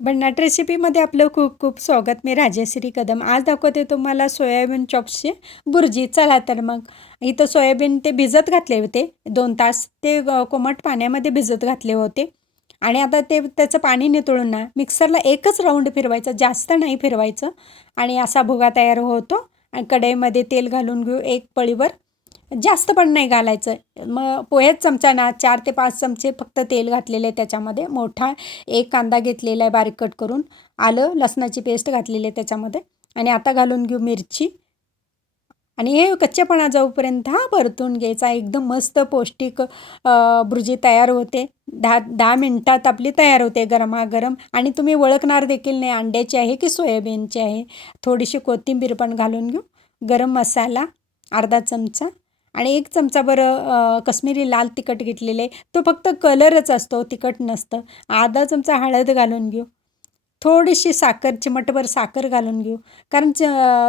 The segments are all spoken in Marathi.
भन्नाट रेसिपीमध्ये आपलं खूप खूप स्वागत. मी राजेश्री कदम. आज दाखवते तुम्हाला सोयाबीन चॉप्सचे बुर्जी. चला तर मग. इथं सोयाबीन ते भिजत घातले होते. दोन तास ते कोमट पाण्यामध्ये भिजत घातले होते. आणि आता ते त्याचं पाणी नितळून ना मिक्सरला एकच राऊंड फिरवायचं. जास्त नाही फिरवायचं. आणि असा भुगा तयार होतो. आणि कढईमध्ये तेल घालून घेऊ एक पळीवर. जास्त पण नाही घालायचं. मग पोहेच चमचा ना चार ते पाच चमचे फक्त तेल घातलेले आहे त्याच्यामध्ये. मोठा एक कांदा घेतलेला आहे बारीक कट करून. आलं लसणाची पेस्ट घातलेली आहे त्याच्यामध्ये. आणि आता घालून घेऊ मिरची. आणि हे कच्चेपणा जाऊपर्यंत हा परतून घ्यायचा. एकदम मस्त पौष्टिक भुर्जी तयार होते. दहा दहा मिनटात आपली तयार होते गरमागरम. आणि तुम्ही ओळखणार देखील नाही अंड्याची आहे की सोयाबीनची आहे. थोडीशी कोथिंबीर पण घालून घेऊ. गरम मसाला अर्धा चमचा. आणि एक चमचा बरं कश्मीरी लाल तिखट घेतलेले. तो फक्त कलरच असतो तिखट नसतं. अर्धा चमचा हळद घालून घेऊ. थोडीशी साखर चिमटभर साखर घालून घेऊ. कारण च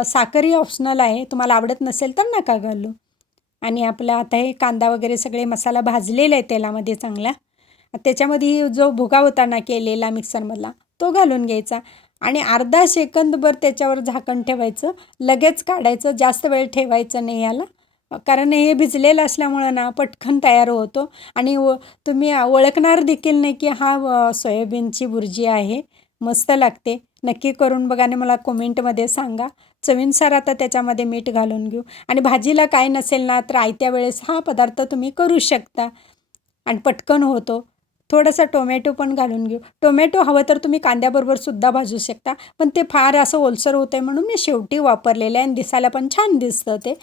साखर ही ऑप्शनल आहे. तुम्हाला आवडत नसेल तर नका घालू. आणि आपला आता हे कांदा वगैरे सगळे मसाला भाजलेला आहे तेलामध्ये चांगला. त्याच्यामध्ये जो भुगा होता ना केलेला मिक्सरमधला तो घालून घ्यायचा. आणि अर्धा सेकंदभर त्याच्यावर झाकण ठेवायचं. लगेच काढायचं. जास्त वेळ ठेवायचं नाही याला. कारण हे भिजलेलं असल्यामुळं ना पटकन तयार होतो. आणि व तुम्ही ओळखणार देखील नाही की हा सोयाबीनची भुर्जी आहे. मस्त लागते. नक्की करून बघा आणि मला कमेंटमध्ये सांगा. चवीनुसार आता त्याच्यामध्ये मीठ घालून घेऊ. आणि भाजीला काय नसेल ना तर आयत्या वेळेस हा पदार्थ तुम्ही करू शकता. आणि पटकन होतो. थोडासा टोमॅटो पण घालून घेऊ. टोमॅटो हवं तर तुम्ही कांद्याबरोबर सुद्धा भाजू शकता पण ते फार असं ओलसर होतं आहे म्हणून मी शेवटी वापरलेलं आहे आणि दिसायला पण छान दिसतं ते.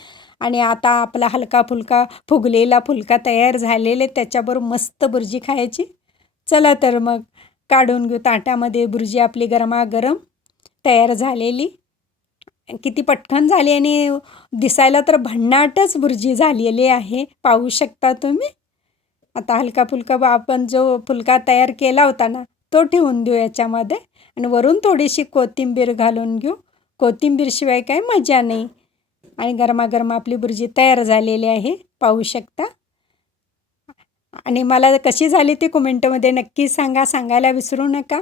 आणि आता आपला हलका फुलका फुगलेला फुलका तयार झालेले त्याच्याबरोबर मस्त बुर्जी खायची. चला तर मग काढून घेऊ ताटामध्ये बुर्जी आपली गरमागरम तयार झालेली. किती पटकन झाली आणि दिसायला तर भन्नाटच बुर्जी झालेली आहे पाहू शकता तुम्ही. आता हलका फुलका बा- आपण जो फुलका तयार केला होता ना तो ठेवून देऊ याच्यामध्ये. आणि वरून थोडीशी कोथिंबीर घालून घेऊ. कोथिंबीरशिवाय काय मजा नाही. आणि गरमागरम आपली बुर्जी तयार झालेली आहे. पाहू शकता. आणि मला कशी झाली ती कमेंटमध्ये नक्की सांगा. सांगायला विसरू नका.